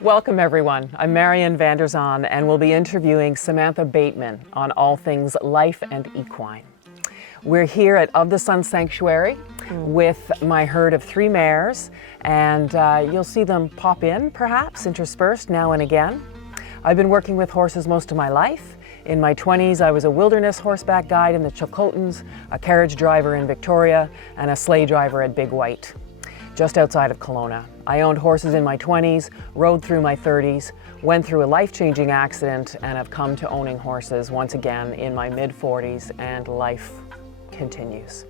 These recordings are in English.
Welcome everyone. I'm Marian van der Zaan and we'll be interviewing Samantha Bateman on all things life and equine. We're here at Of the Sun Sanctuary with my herd of 3 mares, and you'll see them pop in, perhaps interspersed now and again. I've been working with horses most of my life. In my 20s, I was a wilderness horseback guide in the Chilcotins, a carriage driver in Victoria, and a sleigh driver at Big White, just outside of Kelowna. I owned horses in my 20s, rode through my 30s, went through a life-changing accident, and have come to owning horses once again in my mid-40s, and life continues.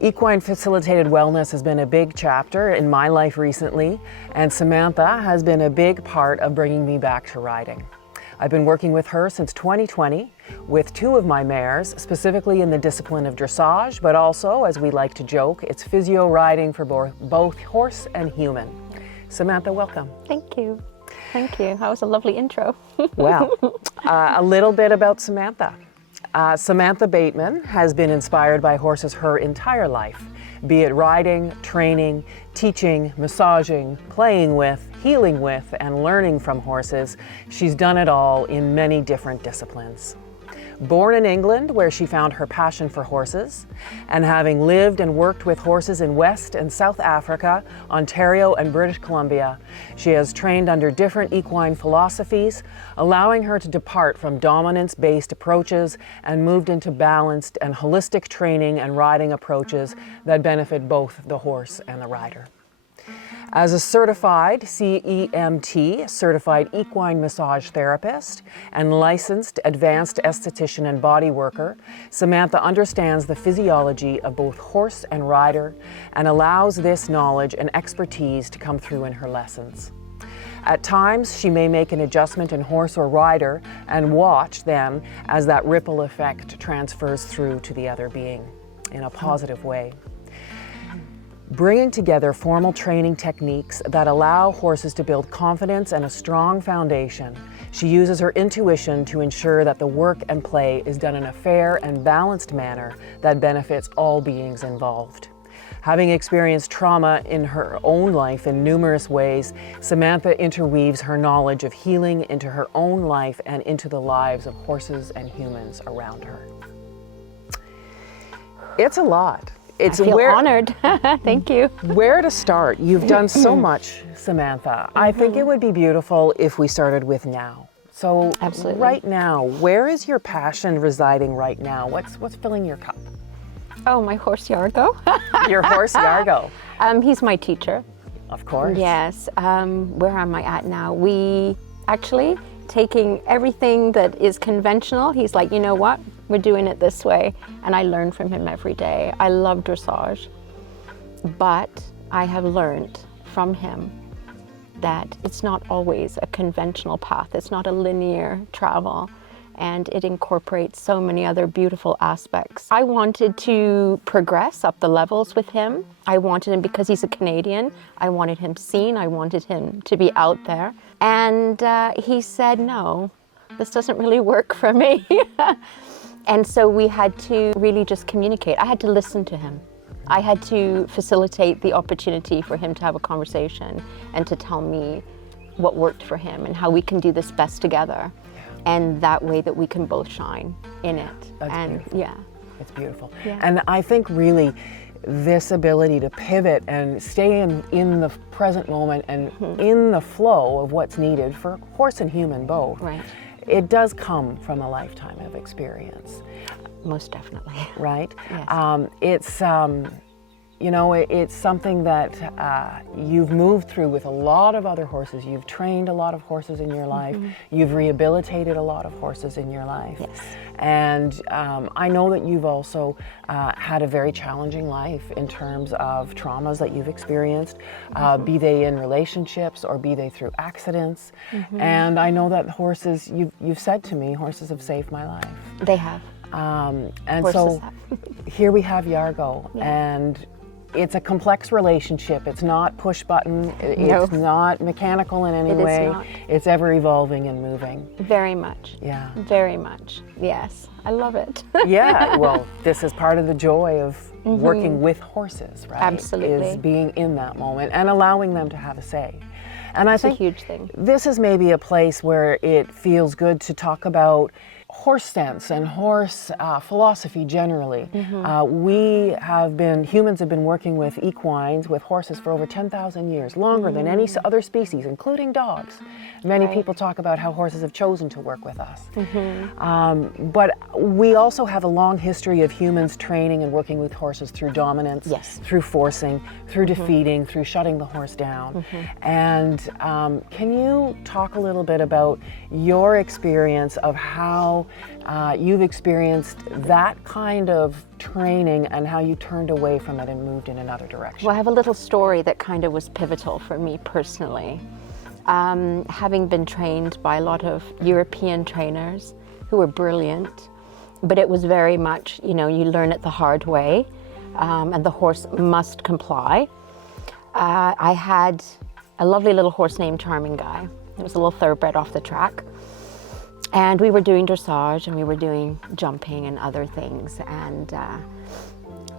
Equine facilitated wellness has been a big chapter in my life recently, and Samantha has been a big part of bringing me back to riding. I've been working with her since 2020 with 2 of my mares, specifically in the discipline of dressage, but also, as we like to joke, it's physio riding for both horse and human. Samantha, welcome. Thank you. Thank you. That was a lovely intro. Well, a little bit about Samantha. Samantha Bateman has been inspired by horses her entire life, be it riding, training, teaching, massaging, playing with, healing with, and learning from horses. She's done it all in many different disciplines. Born in England, where she found her passion for horses, and having lived and worked with horses in West and South Africa, Ontario, and British Columbia, she has trained under different equine philosophies, allowing her to depart from dominance-based approaches and moved into balanced and holistic training and riding approaches that benefit both the horse and the rider. As a certified CEMT, certified equine massage therapist, and licensed advanced esthetician and body worker, Samantha understands the physiology of both horse and rider and allows this knowledge and expertise to come through in her lessons. At times, she may make an adjustment in horse or rider and watch them as that ripple effect transfers through to the other being in a positive way. Bringing together formal training techniques that allow horses to build confidence and a strong foundation, she uses her intuition to ensure that the work and play is done in a fair and balanced manner that benefits all beings involved. Having experienced trauma in her own life in numerous ways, Samantha interweaves her knowledge of healing into her own life and into the lives of horses and humans around her. It's a lot. I feel honored. Thank you. Where to start? You've done so much, Samantha. I think it would be beautiful if we started with now. So Absolutely. Right now, where is your passion residing right now? What's filling your cup? Oh, my horse Yargo. Your horse Yargo. He's my teacher. Of course. Yes. Where am I at now? We actually taking everything that is conventional. He's like, you know what? We're doing it this way, and I learn from him every day. I love dressage, but I have learned from him that it's not always a conventional path. It's not a linear travel, and it incorporates so many other beautiful aspects. I wanted to progress up the levels with him. I wanted him, because he's a Canadian, I wanted him seen, I wanted him to be out there. And he said, no, this doesn't really work for me. And so we had to really just communicate. I had to listen to him. I had to facilitate the opportunity for him to have a conversation and to tell me what worked for him and how we can do this best together. And that way that we can both shine in it. That's beautiful. Yeah. It's beautiful. Yeah. And I think really this ability to pivot and stay in the present moment and in the flow of what's needed for horse and human both. Right. It does come from a lifetime of experience. Most definitely. Right? Yes. It's something that you've moved through with a lot of other horses. You've trained a lot of horses in your life. You've rehabilitated a lot of horses in your life. Yes. And I know that you've also had a very challenging life in terms of traumas that you've experienced, be they in relationships or be they through accidents. And I know that horses, you've said to me, horses have saved my life. They have. And Horses so have. here we have Yargo, and it's a complex relationship. It's not push button. No. It's not mechanical in any It is way. not. It's ever evolving and moving. Very much. Yeah. Very much. Yes. I love it. Yeah. Well, this is part of the joy of working with horses, right? Absolutely. Is being in that moment and allowing them to have a say. And I It's a think huge thing. this is maybe a place where it feels good to talk about horse sense and horse philosophy generally. Humans have been working with equines, with horses for over 10,000 years, longer than any other species, including dogs. Many people talk about how horses have chosen to work with us. But we also have a long history of humans training and working with horses through dominance, Yes. through forcing, through defeating, through shutting the horse down. And can you talk a little bit about your experience of how you've experienced that kind of training and how you turned away from it and moved in another direction? Well, I have a little story that kind of was pivotal for me personally. Having been trained by a lot of European trainers who were brilliant, but it was very much, you learn it the hard way, and the horse must comply. I had a lovely little horse named Charming Guy. It was a little thoroughbred off the track. And we were doing dressage and we were doing jumping and other things. And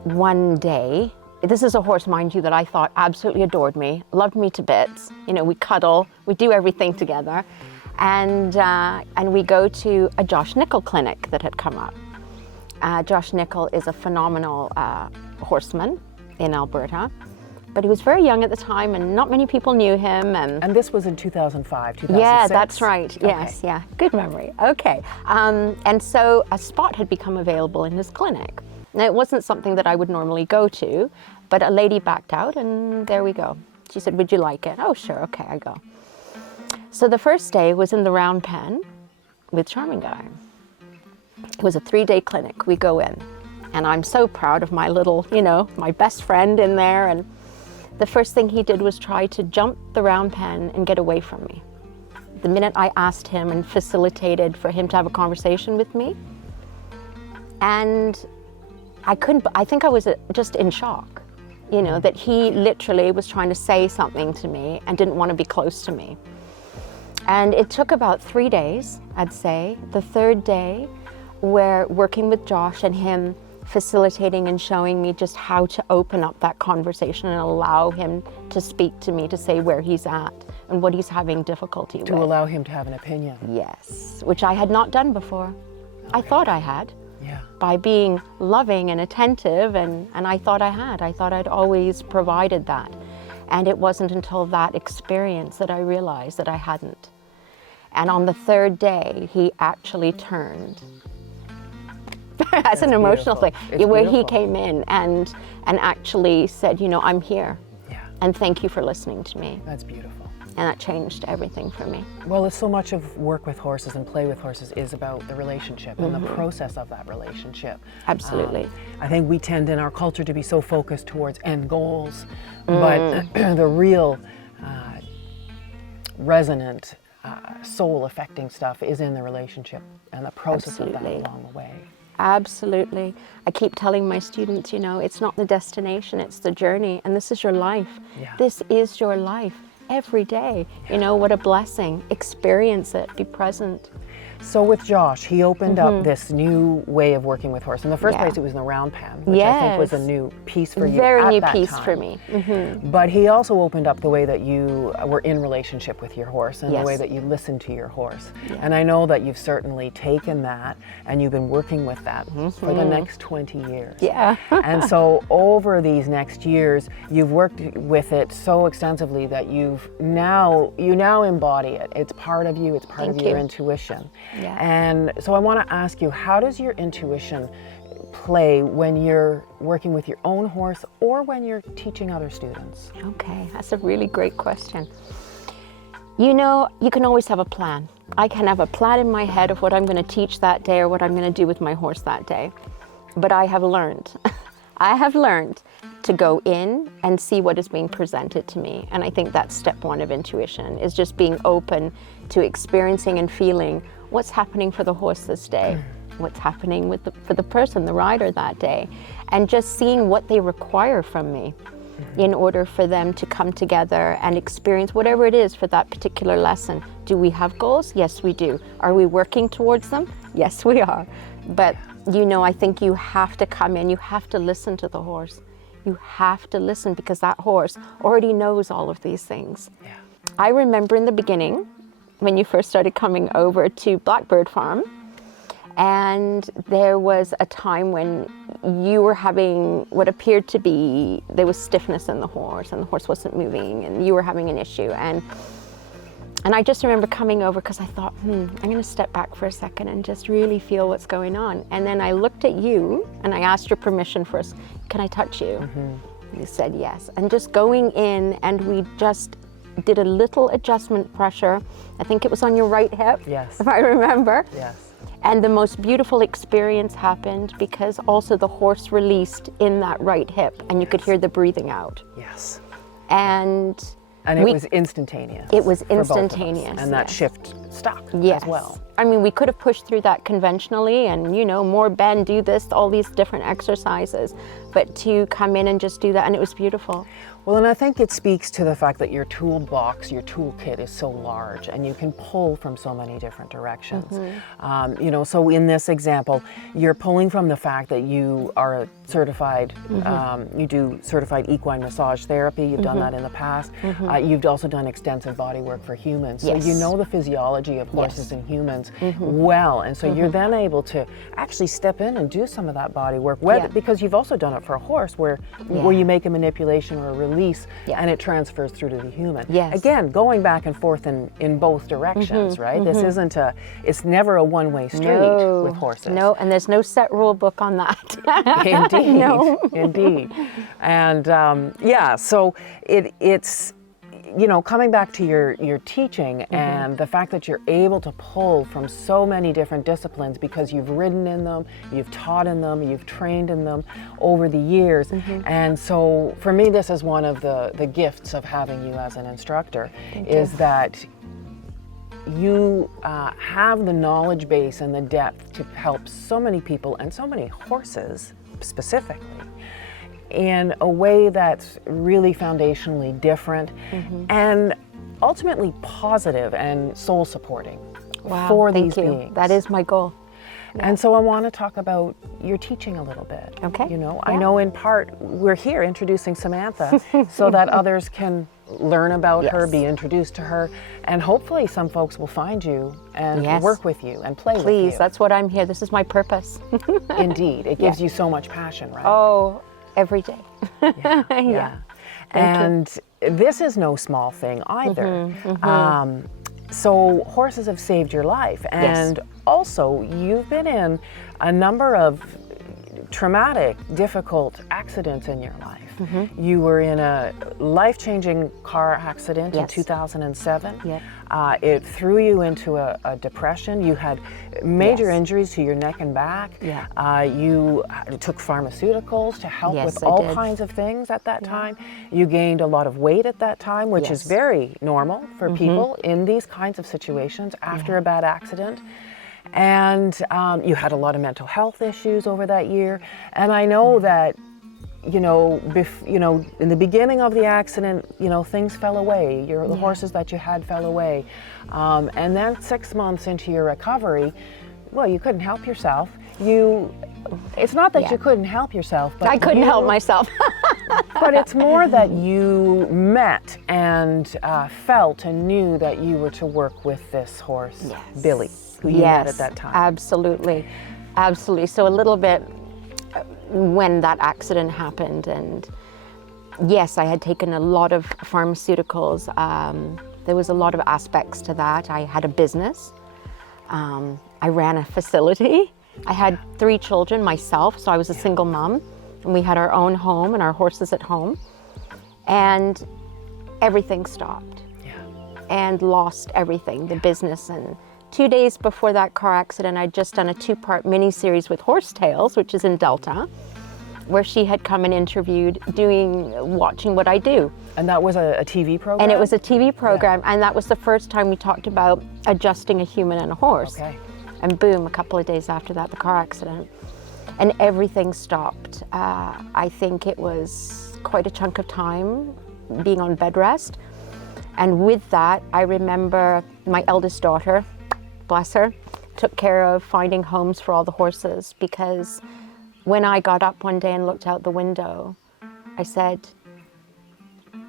one day, this is a horse, mind you, that I thought absolutely adored me, loved me to bits. We cuddle, we do everything together. And we go to a Josh Nicol clinic that had come up. Josh Nicol is a phenomenal horseman in Alberta. But he was very young at the time and not many people knew him. And this was in 2005, 2006? Yeah, that's right. Okay. Yes, yeah. Good memory. Okay. And so a spot had become available in his clinic. Now, it wasn't something that I would normally go to, but a lady backed out and there we go. She said, would you like it? Oh, sure. Okay, I go. So the first day was in the round pen with Charming Guy. It was a 3-day clinic. We go in and I'm so proud of my little, my best friend in there. And the first thing he did was try to jump the round pen and get away from me. The minute I asked him and facilitated for him to have a conversation with me, and I think I was just in shock, that he literally was trying to say something to me and didn't want to be close to me. And it took about 3 days, I'd say. The third day, where working with Josh and him facilitating and showing me just how to open up that conversation and allow him to speak to me, to say where he's at and what he's having difficulty with. To allow him to have an opinion. Yes, which I had not done before. Okay. I thought I had. Yeah. By being loving and attentive, and I thought I had. I thought I'd always provided that. And it wasn't until that experience that I realized that I hadn't. And on the third day, he actually turned. That's an emotional thing, where he came in and actually said, I'm here. Yeah. And thank you for listening to me. That's beautiful. And that changed everything for me. Well, so much of work with horses and play with horses is about the relationship and the process of that relationship. Absolutely. I think we tend in our culture to be so focused towards end goals, but the real resonant, soul-affecting stuff is in the relationship and the process of that along the way. Absolutely. I keep telling my students, it's not the destination, it's the journey. And this is your life. Yeah. This is your life every day. What a blessing. Experience it. Be present. So with Josh, he opened up this new way of working with horse. In the first place, it was in the round pen, which I think was a new piece for you Very at new that piece time. for me. But he also opened up the way that you were in relationship with your horse and the way that you listened to your horse. Yeah. And I know that you've certainly taken that and you've been working with that for the next 20 years. Yeah. And so over these next years, you've worked with it so extensively that you now embody it. It's part of you, it's part of your intuition. Yeah. And so I want to ask you, how does your intuition play when you're working with your own horse or when you're teaching other students? Okay, that's a really great question. You can always have a plan. I can have a plan in my head of what I'm going to teach that day or what I'm going to do with my horse that day. But I have learned to go in and see what is being presented to me. And I think that's step one of intuition, is just being open to experiencing and feeling what's happening for the horse this day, what's happening for the person, the rider that day, and just seeing what they require from me in order for them to come together and experience whatever it is for that particular lesson. Do we have goals? Yes, we do. Are we working towards them? Yes, we are. But I think you have to come in, you have to listen to the horse. You have to listen because that horse already knows all of these things. Yeah. I remember in the beginning, when you first started coming over to Blackbird Farm, and there was a time when you were having what appeared to be, there was stiffness in the horse and the horse wasn't moving and you were having an issue. And I just remember coming over because I thought, I'm going to step back for a second and just really feel what's going on. And then I looked at you and I asked your permission first, can I touch you? Mm-hmm. You said yes. And just going in, and we just did a little adjustment pressure. I think it was on your right hip, Yes. if I remember. Yes. And the most beautiful experience happened because also the horse released in that right hip and you could hear the breathing out. Yes. And it was instantaneous. It was for both of us. instantaneous. And that yes. shift stuck Yes. as well. I mean, we could have pushed through that conventionally and, you know, more bend, do this, all these different exercises, but to come in and just do that, and it was beautiful. Well, and I think it speaks to the fact that your toolbox, your toolkit is so large and you can pull from so many different directions. Mm-hmm. You know, so in this example, you're pulling from the fact that you are a certified, you do certified equine massage therapy, you've done that in the past. You've also done extensive body work for humans. So Yes. you know the physiology of horses Yes. and humans well. And so you're then able to actually step in and do some of that body work, whether, because you've also done it for a horse where you make a manipulation or a release and it transfers through to the human. Yes. Again, going back and forth in both directions, right? This isn't it's never a one-way street with horses. No, and there's no set rule book on that. Indeed, No. indeed. And so it's, you know, coming back to your teaching and the fact that you're able to pull from so many different disciplines because you've ridden in them, you've taught in them, you've trained in them over the years. And so for me, this is one of the gifts of having you as an instructor, is that you have the knowledge base and the depth to help so many people and so many horses specifically in a way that's really foundationally different and ultimately positive and soul supporting for these beings. That is my goal. And so I want to talk about your teaching a little bit. Okay. You know, I know in part we're here introducing Samantha so that others can learn about her, be introduced to her, and hopefully some folks will find you and work with you and play with you. Please, that's what I'm here. This is my purpose. Indeed. It gives you so much passion, right? Oh, every day. Yeah. And this is no small thing either. So horses have saved your life, and also you've been in a number of traumatic, difficult accidents in your life. You were in a life-changing car accident in 2007. It threw you into a depression. You had major injuries to your neck and back. You took pharmaceuticals to help with all kinds of things at that time. You gained a lot of weight at that time, which is very normal for people in these kinds of situations after a bad accident. And you had a lot of mental health issues over that year. And I know that, you know, in the beginning of the accident, you know, things fell away. The horses that you had fell away. And then 6 months into your recovery, well, you couldn't help yourself. It's not that you couldn't help yourself, but I couldn't help myself. But it's more that you met and felt and knew that you were to work with this horse, Billy, who you met at that time. Absolutely. Absolutely. So a little bit when that accident happened, and yes, I had taken a lot of pharmaceuticals. There was a lot of aspects to that. I had a business. I ran a facility. I had 3 children myself, so I was a single mom, and we had our own home and our horses at home, and everything stopped and lost everything, the business. And 2 days before that car accident, I'd just done a 2-part mini-series with Horsetails, which is in Delta, where she had come and interviewed, watching what I do. And that was a TV program? And it was a TV program, and that was the first time we talked about adjusting a human and a horse. Okay. And boom, a couple of days after that, the car accident. And everything stopped. I think it was quite a chunk of time being on bed rest. And with that, I remember my eldest daughter, bless her, took care of finding homes for all the horses, because when I got up one day and looked out the window, I said,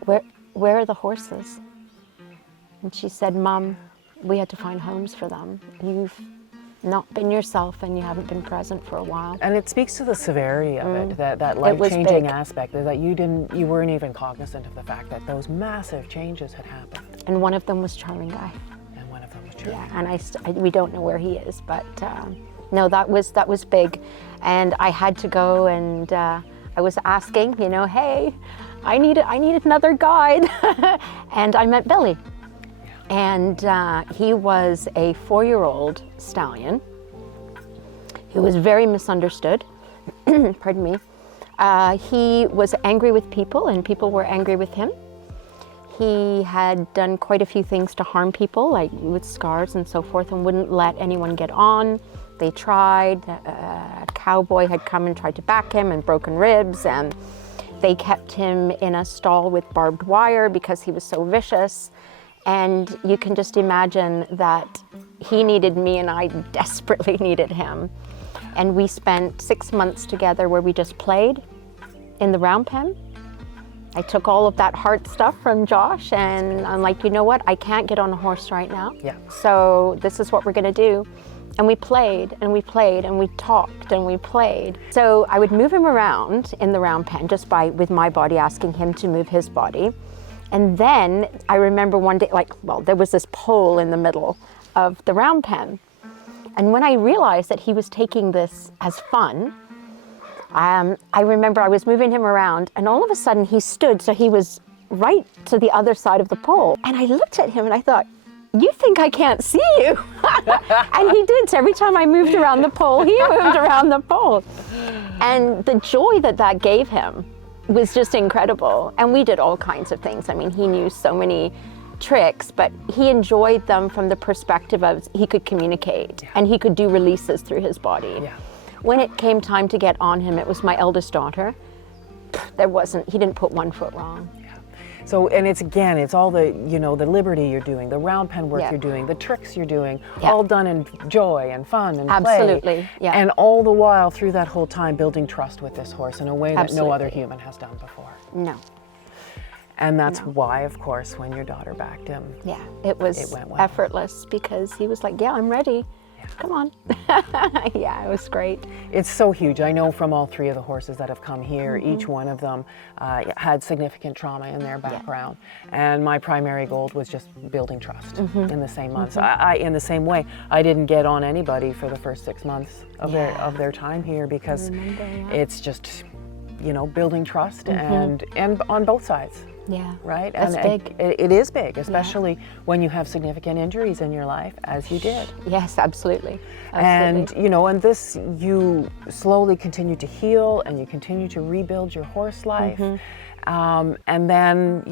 where are the horses? And she said, Mom, we had to find homes for them. You've not been yourself and you haven't been present for a while. And it speaks to the severity of it, that It was life-changing big. aspect, that you weren't even cognizant of the fact that those massive changes had happened. And one of them was Charming Guy. And one of them was true. Yeah, and we don't know where he is, but no, that was big. And I had to go, and I was asking, hey, I need another guide. And I met Billy. And he was a 4-year-old stallion who was very misunderstood. Pardon me. He was angry with people, and people were angry with him. He had done quite a few things to harm people, like with scars and so forth, and wouldn't let anyone get on. They tried. A cowboy had come and tried to back him and broken ribs, and they kept him in a stall with barbed wire because he was so vicious. And you can just imagine that he needed me and I desperately needed him. And we spent 6 months together where we just played in the round pen. I took all of that hard stuff from Josh, and I'm like, you know what? I can't get on a horse right now. Yeah. So this is what we're gonna do. And we played and we played and we talked and we played. So I would move him around in the round pen just with my body asking him to move his body. And then I remember one day, there was this pole in the middle of the round pen. And when I realized that he was taking this as fun, I remember I was moving him around, and all of a sudden he stood, so he was right to the other side of the pole. And I looked at him and I thought, you think I can't see you? And he did. So every time I moved around the pole, he moved around the pole. And the joy that gave him was just incredible. And we did all kinds of things. I mean, he knew so many tricks, but he enjoyed them from the perspective of he could communicate and he could do releases through his body. Yeah. When it came time to get on him, it was my eldest daughter. He didn't put one foot wrong. So, and it's all the, the liberty you're doing, the round pen work Yeah. you're doing, the tricks you're doing, Yeah. all done in joy and fun and Absolutely, play. yeah. And all the while through that whole time building trust with this horse in a way that no other Absolutely. human has done before. No. And that's why, of course, when your daughter backed him, Yeah, it was went well. effortless because he was like, yeah, I'm ready. Come on. Yeah, it was great. it's so huge. I know from all 3 of the horses that have come here, each one of them had significant trauma in their background. And my primary goal was just building trust in the same months. In the same way, I didn't get on anybody for the first 6 months of their time here because it's just, building trust and on both sides. Yeah, Right? That's big. It is big, especially when you have significant injuries in your life, as you did. Yes, absolutely. And, and this, you slowly continue to heal and you continue to rebuild your horse life. And then,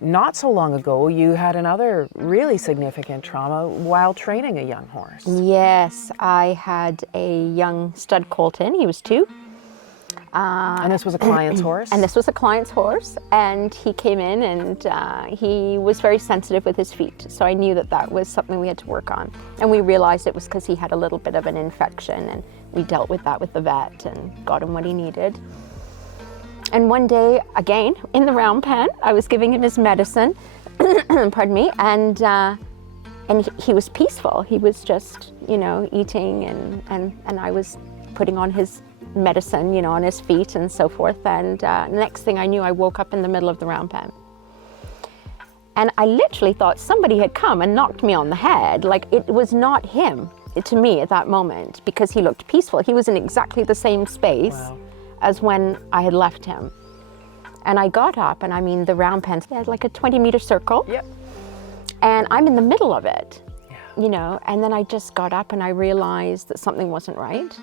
not so long ago, you had another really significant trauma while training a young horse. Yes, I had a young stud colton. He was 2. And this was a client's horse? And this was a client's horse, and he came in and he was very sensitive with his feet. So I knew that was something we had to work on. And we realized it was because he had a little bit of an infection, and we dealt with that with the vet and got him what he needed. And one day, again, in the round pen, I was giving him his medicine, pardon me, and he was peaceful. He was just, eating, and I was putting on his medicine, on his feet and so forth. And the next thing I knew, I woke up in the middle of the round pen. And I literally thought somebody had come and knocked me on the head. Like, it was not him to me at that moment because he looked peaceful. He was in exactly the same space as when I had left him. And I got up, and I mean, the round pen had like a 20-meter circle. Yep. And I'm in the middle of it, and then I just got up and I realized that something wasn't right,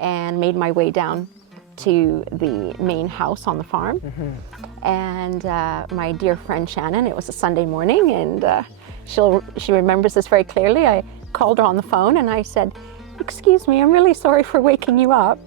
and made my way down to the main house on the farm. And my dear friend Shannon, it was a Sunday morning, and she remembers this very clearly. I called her on the phone and I said, "Excuse me, I'm really sorry for waking you up.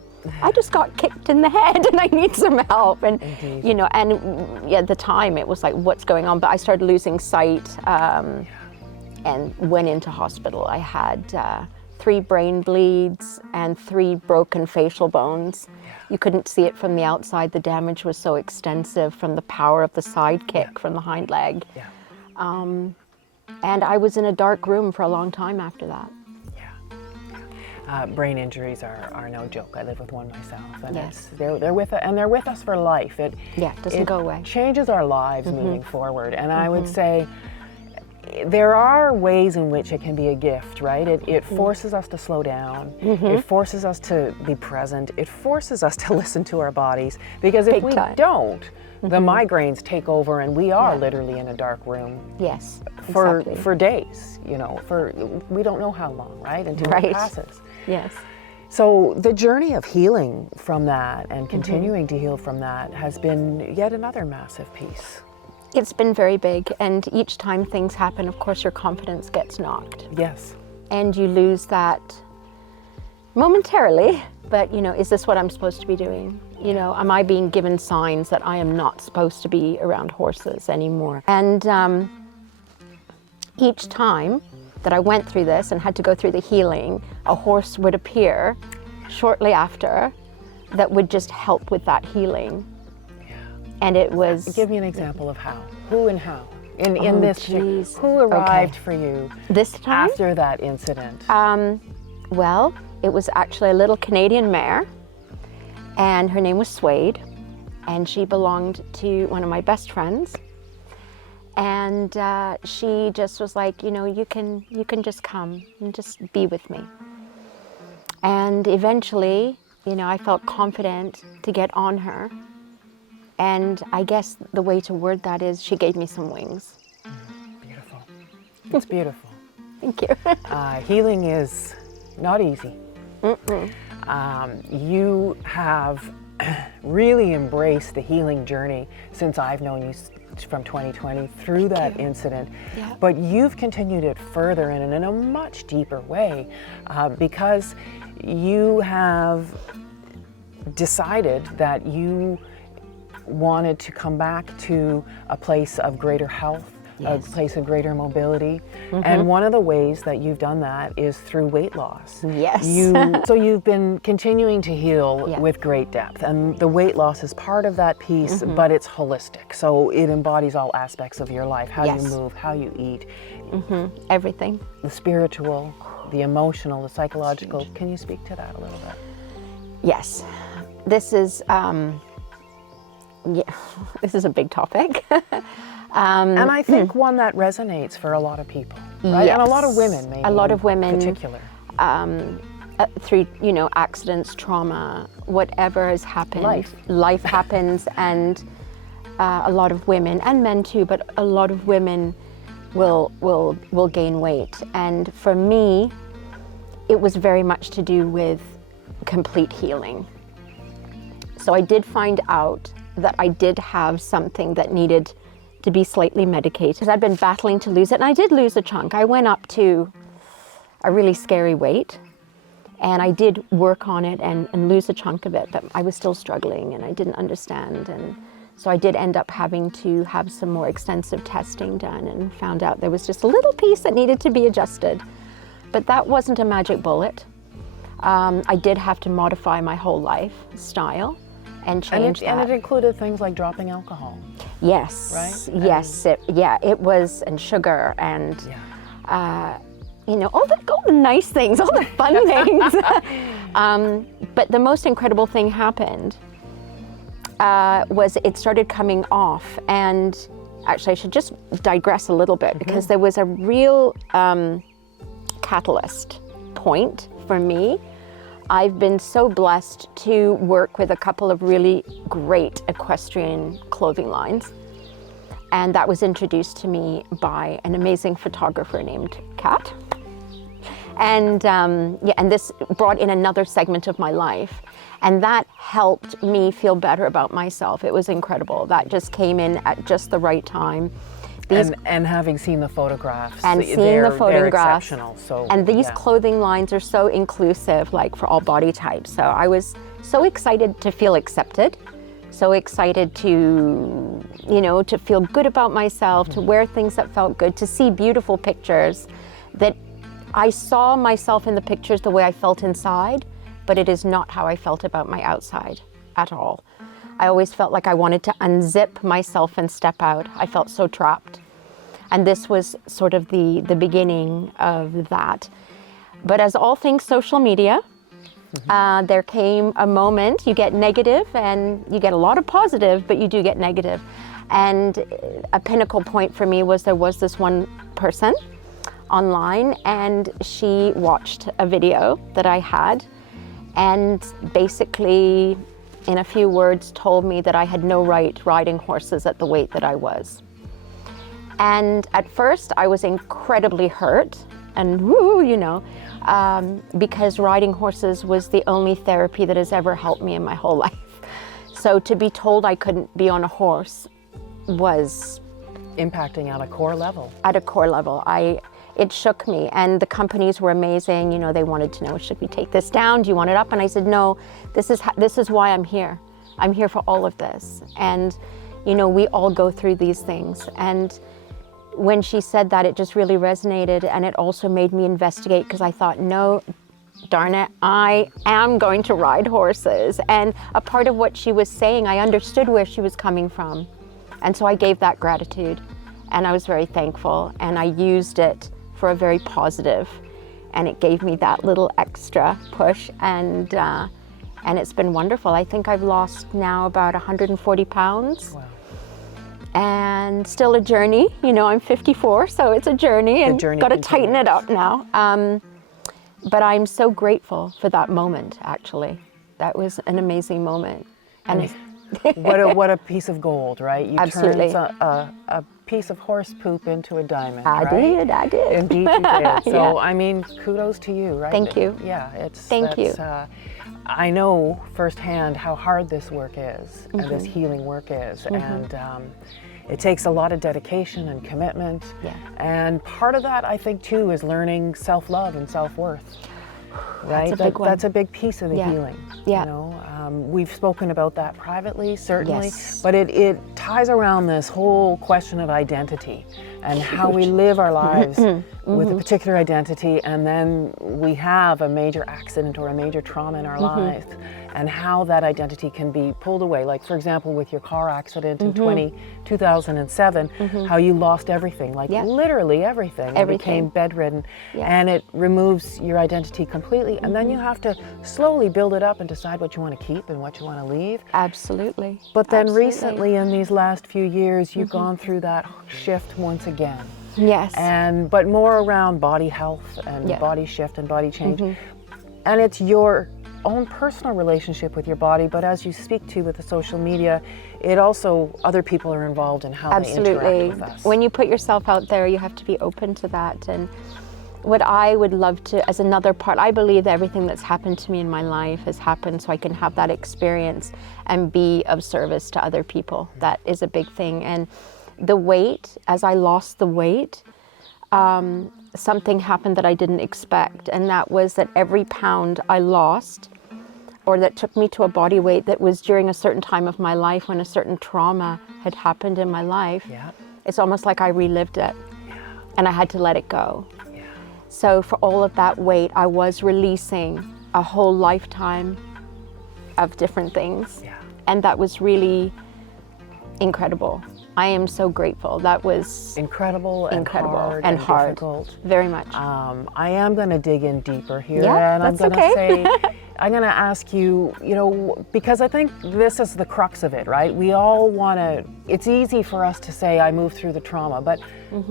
I just got kicked in the head and I need some help." And Indeed. and at the time it was like, what's going on? But I started losing sight and went into hospital. I had 3 brain bleeds and 3 broken facial bones. You couldn't see it from the outside. The damage was so extensive from the power of the side kick from the hind leg. And I was in a dark room for a long time after that. Brain injuries are no joke. I live with one myself, and Yes. they're with us for life. It Doesn't go away. Changes our lives moving forward, and I would say there are ways in which it can be a gift, right? It forces us to slow down. It forces us to be present. It forces us to listen to our bodies, because if Big we time. don't, the migraines take over, and we are literally in a dark room Yes, for exactly. for days. For we don't know how long, right? Until Right. it passes. Yes. So the journey of healing from that and continuing to heal from that has been yet another massive piece. It's been very big, and each time things happen, of course, your confidence gets knocked. Yes. And you lose that momentarily, but is this what I'm supposed to be doing? Am I being given signs that I am not supposed to be around horses anymore? And each time that I went through this and had to go through the healing, a horse would appear shortly after that would just help with that healing. And it was... Give me an example of how. Who and how? In this, geez. who arrived Okay. for you This time? after that incident? Well, it was actually a little Canadian mare, and her name was Suede, and she belonged to one of my best friends. And she just was like, you can just come and just be with me. And eventually, I felt confident to get on her. And I guess the way to word that is she gave me some wings. Beautiful. It's beautiful. Thank you. Healing is not easy. You have really embraced the healing journey since I've known you from 2020 through that incident. Yeah. But you've continued it further and in a much deeper way because you have decided that you wanted to come back to a place of greater health, Yes. a place of greater mobility. And one of the ways that you've done that is through weight loss. Yes. So you've been continuing to heal Yeah. with great depth, and the weight loss is part of that piece, but it's holistic. So it embodies all aspects of your life, how Yes. you move, how you eat, Everything. the spiritual, the emotional, the psychological. Can you speak to that a little bit? Yes. This is, this is a big topic. And I think one that resonates for a lot of people, right? And a lot of Yes. women, maybe. A lot of in women. particular. Through accidents, trauma, whatever has happened, Life. happens, and a lot of women, and men too, but a lot of women will gain weight. And for me, it was very much to do with complete healing. So I did find out that I did have something that needed to be slightly medicated. I'd been battling to lose it, and I did lose a chunk. I went up to a really scary weight, and I did work on it and lose a chunk of it, but I was still struggling and I didn't understand. And so I did end up having to have some more extensive testing done, and found out there was just a little piece that needed to be adjusted. But that wasn't a magic bullet. I did have to modify my whole lifestyle and change that. And it included things like dropping alcohol. Yes. Right? Yes. It was, and sugar, and all the nice things, all the fun things. But the most incredible thing happened was it started coming off. And actually, I should just digress a little bit, because there was a real catalyst point for me. I've been so blessed to work with a couple of really great equestrian clothing lines. And that was introduced to me by an amazing photographer named Kat. And and this brought in another segment of my life. And that helped me feel better about myself. It was incredible. That just came in at just the right time. And having seen the photographs, And seeing they're the photographs. exceptional. So, And these yeah. clothing lines are so inclusive, like for all body types. So I was so excited to feel accepted, so excited to, to feel good about myself, to wear things that felt good, to see beautiful pictures, that I saw myself in the pictures the way I felt inside, but it is not how I felt about my outside at all. I always felt like I wanted to unzip myself and step out. I felt so trapped. And this was sort of the beginning of that. But as all things social media, there came a moment, you get negative and you get a lot of positive, but you do get negative. And a pinnacle point for me was there was this one person online, and she watched a video that I had and basically, in a few words, told me that I had no right riding horses at the weight that I was. And at first I was incredibly hurt and woo, you know, because riding horses was the only therapy that has ever helped me in my whole life. So to be told I couldn't be on a horse was Impacting at a core level. at a core level. It shook me, and the companies were amazing. You know, they wanted to know, should we take this down? Do you want it up? And I said, no, this is why I'm here. I'm here for all of this. And, you know, we all go through these things. And when she said that, it just really resonated, and it also made me investigate, because I thought, no, darn it, I am going to ride horses. And a part of what she was saying, I understood where she was coming from. And so I gave that gratitude, and I was very thankful, and I used it for a very positive, and it gave me that little extra push, and it's been wonderful. I think I've lost now about 140 pounds. Wow. And still a journey. You know, I'm 54, so it's a journey, and got to tighten it up now. But I'm so grateful for that moment, actually. That was an amazing moment. And what a piece of gold, right? You Absolutely. turned a piece of horse poop into a diamond, I right? did. Indeed you did. So, Yeah. I mean, kudos to you, right? Thank you. Yeah, Thank you. I know firsthand how hard this work is, and this healing work is, and it takes a lot of dedication and commitment. Yeah. And part of that, I think, too, is learning self-love and self-worth. Right? That's a big one. That's a big piece of the Yeah. healing. Yeah. You know, we've spoken about that privately, certainly, Yes. but it ties around this whole question of identity and how we live our lives with a particular identity, and then we have a major accident or a major trauma in our life, and how that identity can be pulled away. Like, for example, with your car accident in 2007, how you lost everything, like Yeah. literally everything. You became bedridden, and it removes your identity completely, and then you have to slowly build it up and decide what you want to keep and what you want to leave. Absolutely. But then Absolutely. recently, in these last few years, you've gone through that shift once again. Yes. But more around body health and Yeah. body shift and body change. And it's your own personal relationship with your body, but as you speak to with the social media, it also, other people are involved in how they interact Absolutely. with us. When you put yourself out there, you have to be open to that. And what I would love to, as another part, I believe that everything that's happened to me in my life has happened so I can have that experience and be of service to other people. That is a big thing. And the weight, as I lost the weight, something happened that I didn't expect. And that was that every pound I lost, or that took me to a body weight that was during a certain time of my life when a certain trauma had happened in my life, Yeah. it's almost like I relived it, and I had to let it go. So for all of that weight, I was releasing a whole lifetime of different things. Yeah. And that was really incredible. I am so grateful. That was Incredible and incredible hard and hard. difficult. Very much. I am going to dig in deeper here, Yeah, and I'm that's going to okay. say, I'm going to ask you, you know, because I think this is the crux of it, right? We all want to, it's easy for us to say, I moved through the trauma, but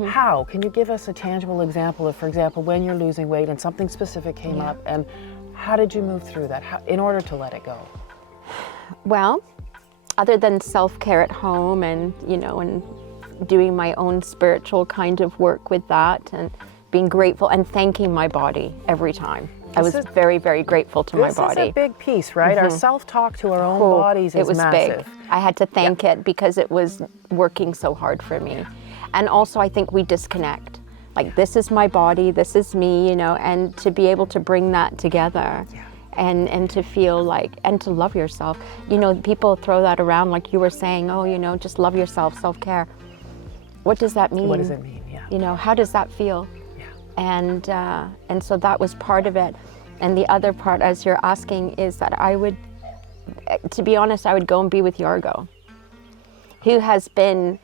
how? Can you give us a tangible example of, for example, when you're losing weight and something specific came up, and how did you move through that in order to let it go? Well, other than self-care at home and, you know, and doing my own spiritual kind of work with that, and being grateful and thanking my body every time. I was very, very grateful to my body. This is a big piece, right? Our self-talk to our own bodies is it was massive. big. I had to thank it because it was working so hard for me. And also I think we disconnect. Like, this is my body, this is me, you know, and to be able to bring that together. And to feel like, and to love yourself. You know, people throw that around like you were saying, oh, you know, just love yourself, self-care. What does that mean? What does it mean? Yeah. You know, how does that feel? Yeah. And so that was part of it. And the other part, as you're asking, is that I would, to be honest, I would go and be with Yargo, who has been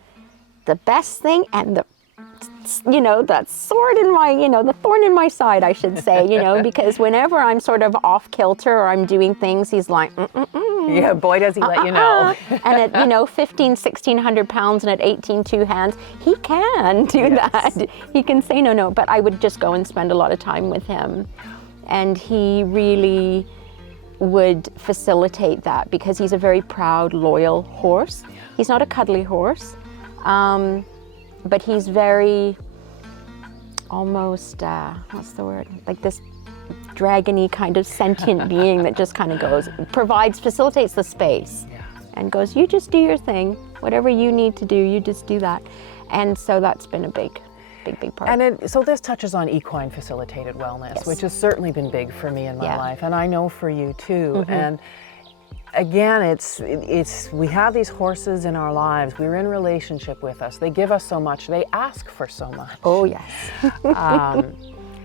the best thing and that sword in my, the thorn in my side, I should say, because whenever I'm sort of off kilter or I'm doing things, he's like, Yeah, boy, does he let you know. And at, 15, 1,600 pounds and at 18, 2 hands, he can do that. He can say no. But I would just go and spend a lot of time with him. And he really would facilitate that because he's a very proud, loyal horse. He's not a cuddly horse, but he's very almost, what's the word? Like this dragony kind of sentient being that just kind of facilitates the space and goes, you just do your thing. Whatever you need to do, you just do that. And so that's been a big part. And so this touches on equine facilitated wellness, which has certainly been big for me in my life, and I know for you too. And again, it's we have these horses in our lives. We're in relationship with us. They give us so much. They ask for so much. Oh yes.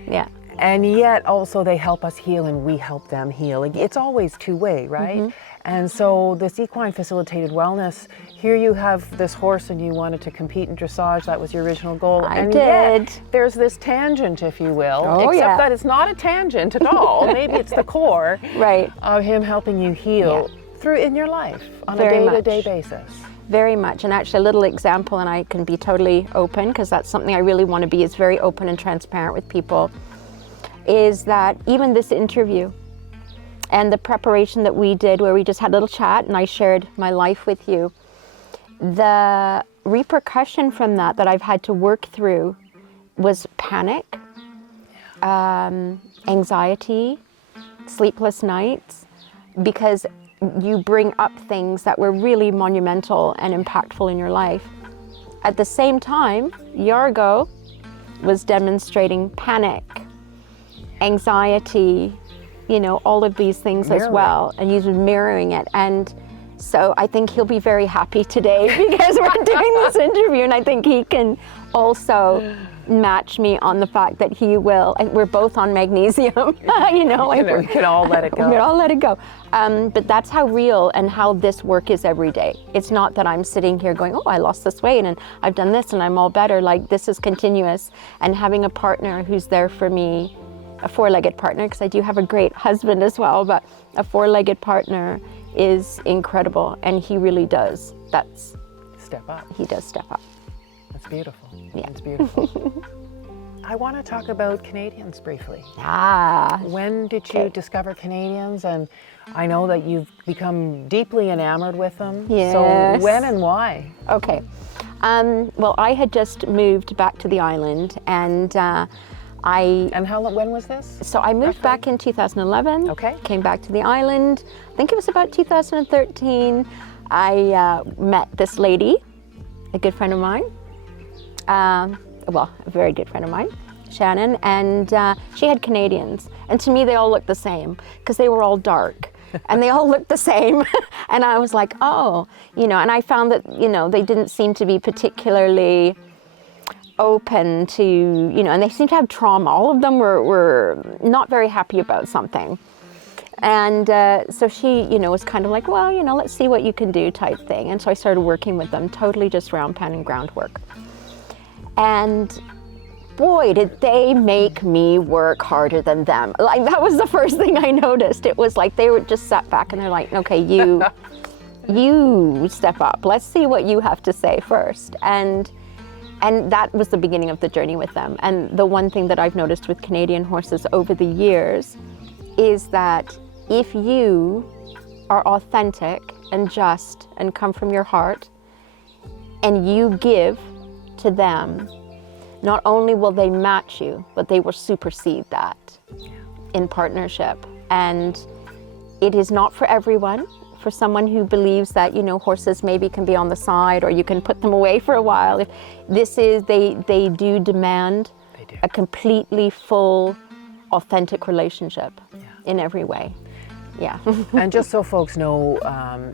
Yeah. And yet also they help us heal and we help them heal. It's always two-way, right? And so this equine facilitated wellness, here you have this horse and you wanted to compete in dressage. That was your original goal. I and did. Yet there's this tangent, if you will, except that it's not a tangent at all. Maybe it's the core of him helping you heal through in your life on a day-to-day basis. Very much. And actually a little example, and I can be totally open because that's something I really want to be, is very open and transparent with people, is that even this interview and the preparation that we did where we just had a little chat and I shared my life with you, the repercussion from that I've had to work through was panic, anxiety, sleepless nights, because you bring up things that were really monumental and impactful in your life. At the same time, Yargo was demonstrating panic, anxiety, all of these things as well, and he's mirroring it. And so I think he'll be very happy today because we're doing this interview, and I think he can also match me on the fact that he will. We're both on magnesium, we can all let it go. We can all let it go. But that's how real and how this work is every day. It's not that I'm sitting here going, oh, I lost this weight and I've done this and I'm all better. Like, this is continuous, and having a partner who's there for me, a four-legged partner, because I do have a great husband as well, but a four-legged partner is incredible, and he really does. Step up. He does step up. That's beautiful. Yeah. It's beautiful. I want to talk about Canadians briefly. When did you discover Canadians? And I know that you've become deeply enamored with them. Yes. So when and why? Okay. Well, I had just moved back to the island, and when was this? So I moved back in 2011. Okay. Came back to the island. I think it was about 2013. I met this lady, a good friend of mine. A very good friend of mine, Shannon, and she had Canadians. And to me, they all looked the same because they were all dark and they all looked the same. And I was like, oh, and I found that, they didn't seem to be particularly open to, and they seemed to have trauma. All of them were not very happy about something. And so she, was kind of like, well, let's see what you can do type thing. And so I started working with them, totally just round pen and groundwork. And boy, did they make me work harder than them. Like, that was the first thing I noticed. It was like they would just sat back and they're like, okay, you step up. Let's see what you have to say first. And that was the beginning of the journey with them. And the one thing that I've noticed with Canadian horses over the years is that if you are authentic and just and come from your heart and you give to them, not only will they match you, but they will supersede that in partnership. And it is not for everyone. For someone who believes that, horses maybe can be on the side or you can put them away for a while. If this is, they do demand a completely full, authentic relationship in every way. Yeah. And just so folks know,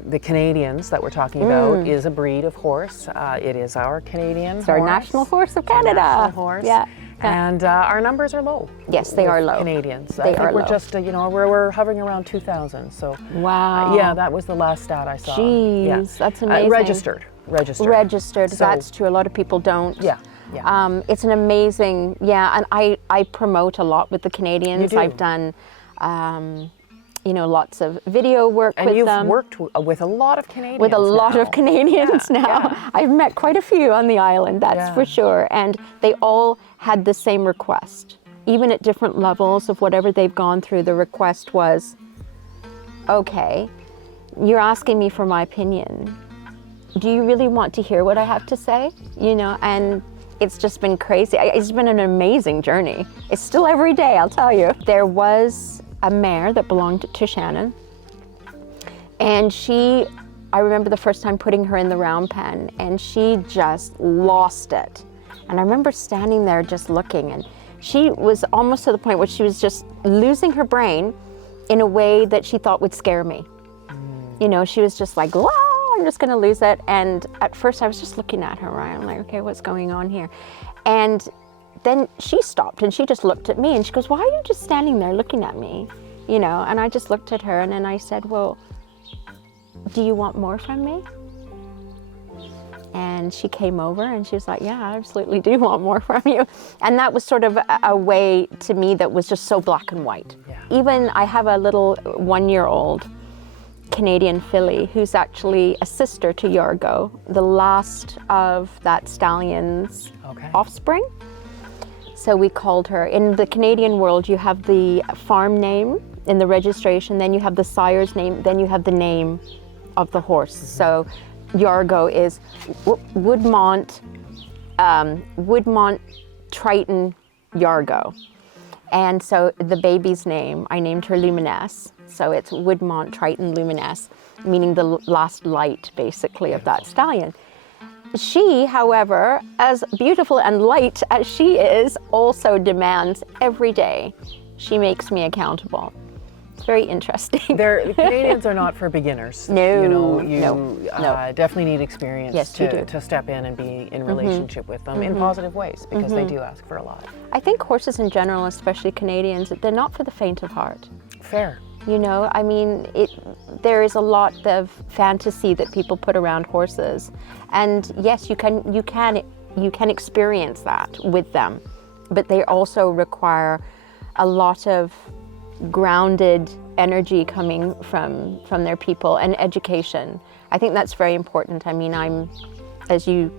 the Canadians that we're talking about is a breed of horse. It is our Canadian horse. It's our national horse of Canada. National horse. Yeah. And our numbers are low. Yes, they are low. Canadians. They are we're low. just, we're hovering around 2,000. So. Wow. Yeah, that was the last stat I saw. Jeez, that's amazing. Registered. So, that's true. A lot of people don't Yeah. It's an amazing, and I promote a lot with the Canadians. You do. I've done, lots of video work And with you've them. worked with a lot of Canadians With a lot of now. Canadians Yeah, now. yeah. I've met quite a few on the island, that's Yeah. for sure. And they all had the same request. Even at different levels of whatever they've gone through, the request was, okay, you're asking me for my opinion. Do you really want to hear what I have to say? And it's just been crazy. It's been an amazing journey. It's still every day, I'll tell you. There was a mare that belonged to Shannon. And I remember the first time putting her in the round pen, and she just lost it. And I remember standing there just looking, and she was almost to the point where she was just losing her brain in a way that she thought would scare me. She was just like, "Whoa, I'm just gonna lose it." And at first I was just looking at her, right? I'm like, okay, what's going on here? And then she stopped and she just looked at me and she goes, "Why are you just standing there looking at me?" And I just looked at her and then I said, "Well, do you want more from me?" And she came over and she was like, "Yeah, I absolutely do want more from you." And that was sort of a way to me that was just so black and white. Yeah. Even I have a little 1-year-old Canadian filly who's actually a sister to Yargo, the last of that stallion's offspring. So we called her. In the Canadian world, you have the farm name in the registration, then you have the sire's name, then you have the name of the horse. So Yargo is Woodmont Triton Yargo. And so the baby's name, I named her Luminess. So it's Woodmont Triton Luminess, meaning the last light, basically, of that stallion. She, however, as beautiful and light as she is, also demands every day. She makes me accountable. It's very interesting. The Canadians are not for beginners. No, you no. definitely need experience Yes, you do. to step in and be in relationship with them in positive ways, because they do ask for a lot. I think horses in general, especially Canadians, they're not for the faint of heart. Fair. I mean, there is a lot of fantasy that people put around horses, and yes, you can experience that with them, but they also require a lot of grounded energy coming from their people and education. I think that's very important. I mean, as you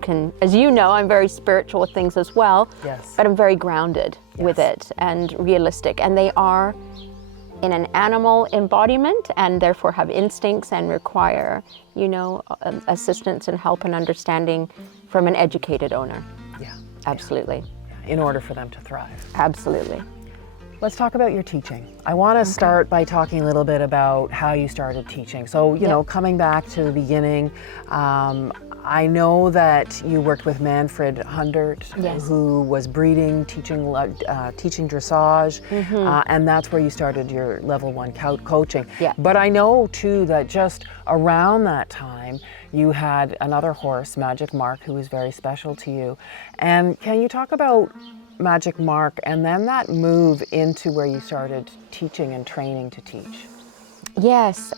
know, I'm very spiritual with things as well. Yes. But I'm very grounded with it and realistic, and they are in an animal embodiment and therefore have instincts and require, assistance and help and understanding from an educated owner. Yeah. Absolutely. Yeah. In order for them to thrive. Absolutely. Let's talk about your teaching. I want to start by talking a little bit about how you started teaching. So, coming back to the beginning, I know that you worked with Manfred Hundert, Yes. who was breeding, teaching dressage, and that's where you started your level 1 coaching. Yeah. But I know too that just around that time, you had another horse, Magic Mark, who was very special to you. And can you talk about Magic Mark and then that move into where you started teaching and training to teach? Yes,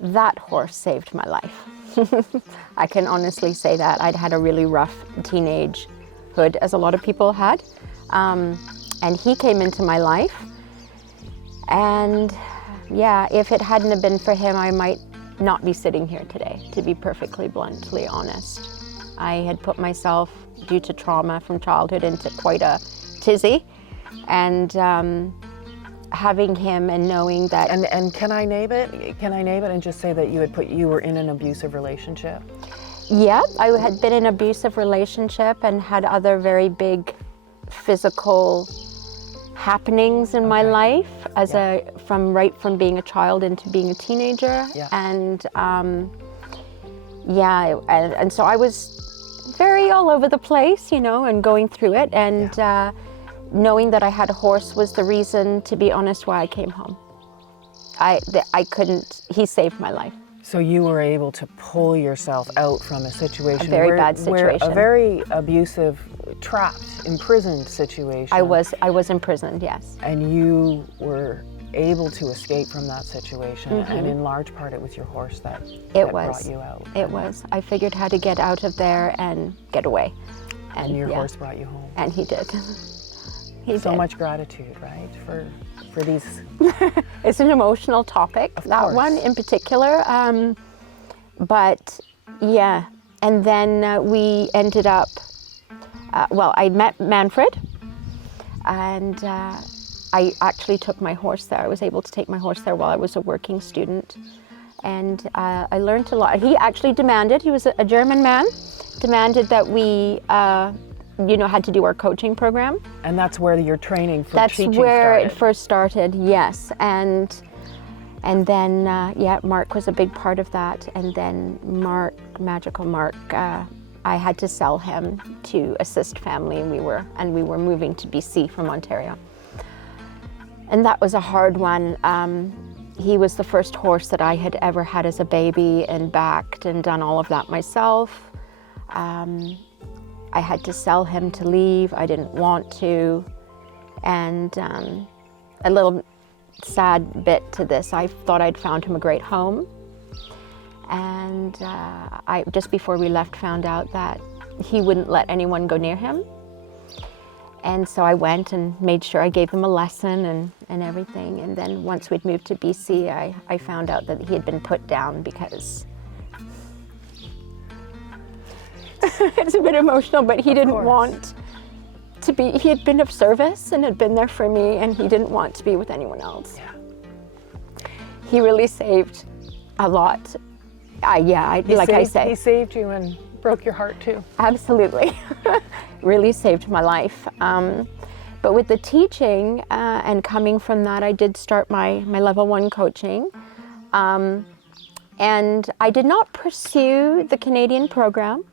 that horse saved my life. I can honestly say that. I'd had a really rough teenagehood, as a lot of people had, and he came into my life, and if it hadn't have been for him, I might not be sitting here today, to be perfectly bluntly honest. I had put myself, due to trauma from childhood, into quite a tizzy, and having him and knowing that. And can I name it? Can I name it and just say that you were in an abusive relationship? Yeah, I had been in an abusive relationship and had other very big physical happenings in my life from being a child into being a teenager. Yeah. And and so I was very all over the place, and going through it, and knowing that I had a horse was the reason, to be honest, why I came home. He saved my life. So you were able to pull yourself out from a situation, A very bad situation. a very abusive, trapped, imprisoned situation. I was imprisoned, yes. And you were able to escape from that situation, and in large part it was your horse that brought you out. It was. I figured how to get out of there and get away. And your horse brought you home. And he did. He So did. much gratitude, right, for these. It's an emotional topic, that course. one in particular. But yeah, and then we ended up, I met Manfred, and I actually took my horse there. I was able to take my horse there while I was a working student. And I learned a lot. He actually demanded, he was a German man, demanded that we had to do our coaching program. And that's where your training for teaching That's where started. it first started, yes. And then, Mark was a big part of that. And then Magical Mark, I had to sell him to assist family, and we were moving to BC from Ontario. And that was a hard one. He was the first horse that I had ever had as a baby and backed and done all of that myself. I had to sell him to leave. I didn't want to. And a little sad bit to this, I thought I'd found him a great home. And I, just before we left, found out that he wouldn't let anyone go near him. And so I went and made sure I gave him a lesson and everything. And then once we'd moved to BC, I found out that he had been put down because it's a bit emotional, but he didn't want to be, he had been of service and had been there for me, and he didn't want to be with anyone else. Yeah. He really saved a lot. I say. He saved you and broke your heart too. Absolutely. Really saved my life. But with the teaching and coming from that, I did start my level 1 coaching. And I did not pursue the Canadian program.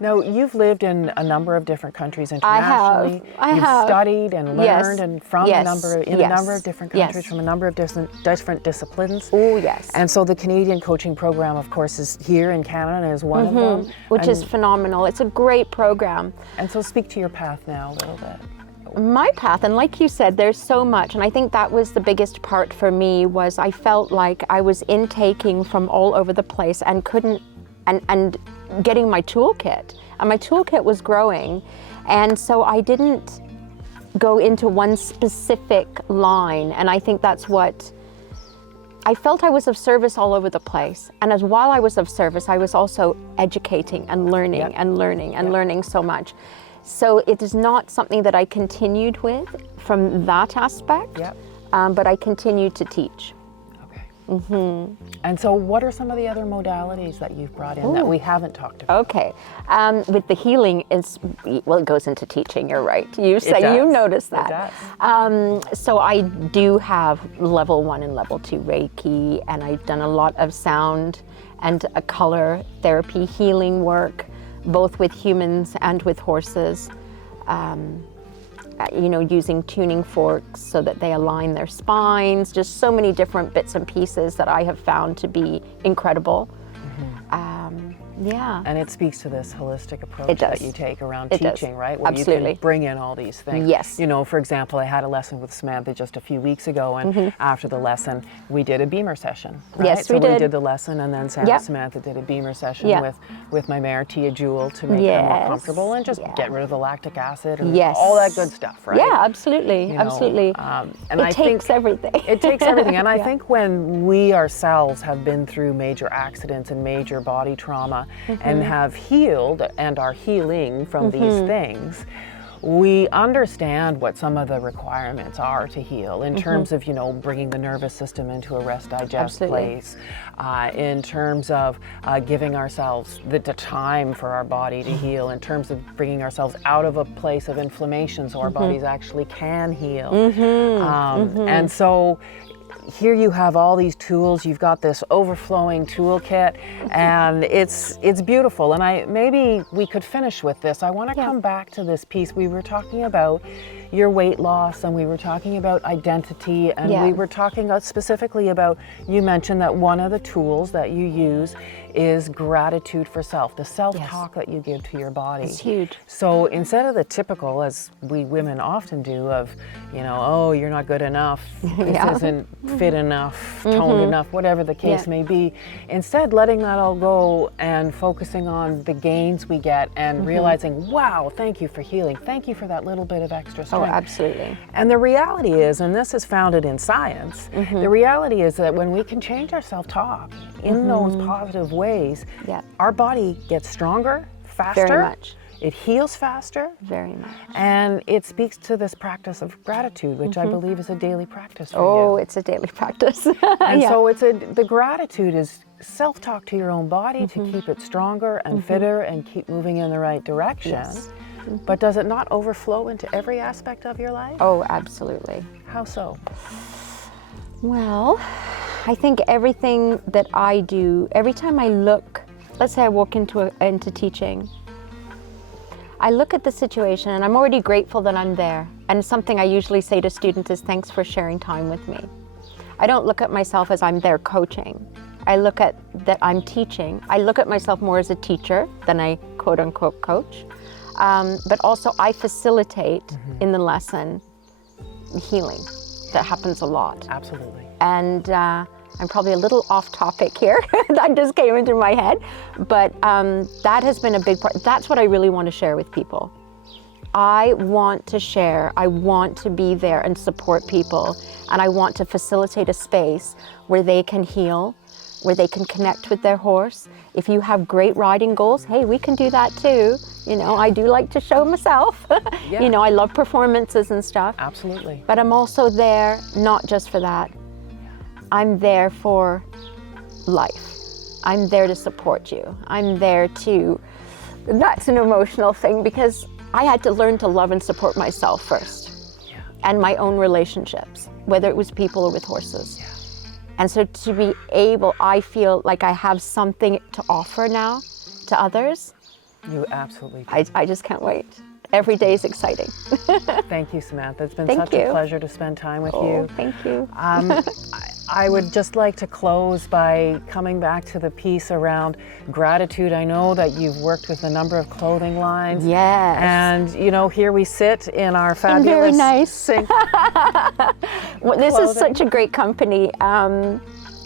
No, you've lived in a number of different countries internationally. I You've have. studied and learned and from a number of different countries, Yes. from a number of different disciplines. Oh, yes. And so the Canadian coaching program, of course, is here in Canada and is one of them. Which is phenomenal. It's a great program. And so speak to your path now a little bit. My path, and like you said, there's so much, and I think that was the biggest part for me, was I felt like I was intaking from all over the place and couldn't, and getting my toolkit, and my toolkit was growing, and so I didn't go into one specific line, and I think that's what, I felt I was of service all over the place, and as while I was of service, I was also educating and learning and learning and learning so much. So it is not something that I continued with from that aspect, but I continued to teach. Okay. And so what are some of the other modalities that you've brought in that we haven't talked about? Okay. With the healing, it goes into teaching, you're right. You noticed that. It does. So I do have level 1 and level 2 Reiki, and I've done a lot of sound and a color therapy healing work, both with humans and with horses, using tuning forks so that they align their spines, just so many different bits and pieces that I have found to be incredible. And it speaks to this holistic approach that you take around teaching, right? Where Absolutely. you can bring in all these things. Yes. For example, I had a lesson with Samantha just a few weeks ago, and after the lesson, we did a beamer session. Right? Yes, so we did. We did the lesson, and then Samantha did a beamer session with my mare, Tia Jewel, to make her more comfortable and just get rid of the lactic acid and all that good stuff, right? Yeah, absolutely, absolutely. And it takes everything. It takes everything. And I think when we ourselves have been through major accidents and major body trauma and have healed and are healing from these things, we understand what some of the requirements are to heal in terms of, bringing the nervous system into a rest digest place, in terms of giving ourselves the time for our body to heal, in terms of bringing ourselves out of a place of inflammation so our bodies actually can heal. And so here you have all these tools, you've got this overflowing toolkit, and it's beautiful. And maybe we could finish with this. I want to come back to this piece. We were talking about your weight loss, and we were talking about identity, and we were talking specifically about, you mentioned that one of the tools that you use is gratitude for self, the self-talk that you give to your body. It's huge. So instead of the typical, as we women often do, of, oh, you're not good enough, this isn't fit enough, toned enough, whatever the case may be, instead letting that all go and focusing on the gains we get and realizing, wow, thank you for healing, thank you for that little bit of extra strength. Oh, absolutely. And the reality is, and this is founded in science, the reality is that when we can change our self-talk in those positive ways, our body gets stronger, faster. Very much. It heals faster. Very much. And it speaks to this practice of gratitude, which I believe is a daily practice for you. Oh, it's a daily practice. And so the gratitude is self-talk to your own body to keep it stronger and fitter and keep moving in the right direction. Yes. But does it not overflow into every aspect of your life? Oh, absolutely. How so? Well, I think everything that I do, every time I look, let's say I walk into teaching, I look at the situation and I'm already grateful that I'm there. And something I usually say to students is, thanks for sharing time with me. I don't look at myself as I'm there coaching. I look at that I'm teaching. I look at myself more as a teacher than a quote unquote coach. But also I facilitate in the lesson healing. That happens a lot. Absolutely. And I'm probably a little off topic here. That just came into my head. But that has been a big part. That's what I really want to share with people. I want to share. I want to be there and support people. And I want to facilitate a space where they can heal, where they can connect with their horse. If you have great riding goals, hey, we can do that too. I do like to show myself. I love performances and stuff. Absolutely. But I'm also there not just for that. I'm there for life. I'm there to support you. I'm there to, that's an emotional thing because I had to learn to love and support myself first. And my own relationships, whether it was people or with horses. And so to be able, I feel like I have something to offer now to others. You absolutely do. I just can't wait. Every day is exciting. Thank you, Samantha. It's been Thank such you. a pleasure to spend time with Oh, you. thank you. I would just like to close by coming back to the piece around gratitude. I know that you've worked with a number of clothing lines. Yes. And, here we sit in our fabulous... Very nice. Well, this is clothing. such a great company. And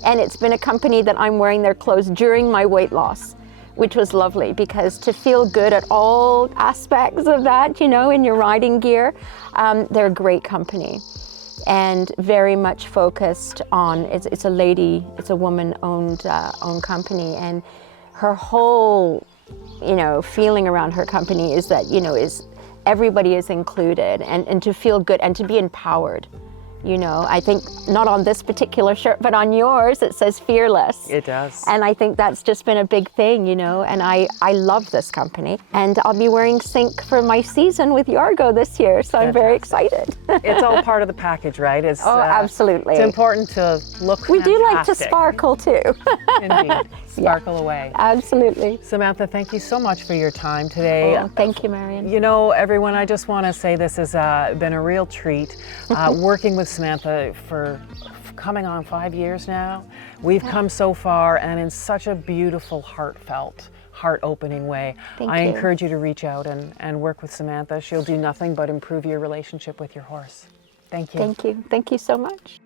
it's been a company that I'm wearing their clothes during my weight loss, which was lovely because to feel good at all aspects of that, in your riding gear, they're a great company. And very much focused on, it's a woman-owned company, and her whole, feeling around her company is that, is everybody is included, and to feel good and to be empowered. I think not on this particular shirt, but on yours, it says fearless. It does. And I think that's just been a big thing, and I love this company. And I'll be wearing Sync for my season with Yargo this year, so I'm very excited. It's all part of the package, right? It's, absolutely. It's important to look We do like to fantastic. sparkle too. Indeed. Sparkle away. Absolutely. Samantha, thank you so much for your time today. Oh, thank you, Marion. Everyone, I just want to say this has been a real treat working with Samantha for coming on 5 years now. We've come so far and in such a beautiful, heartfelt, heart-opening way. I encourage you to reach out and work with Samantha. She'll do nothing but improve your relationship with your horse. Thank you. Thank you. Thank you so much.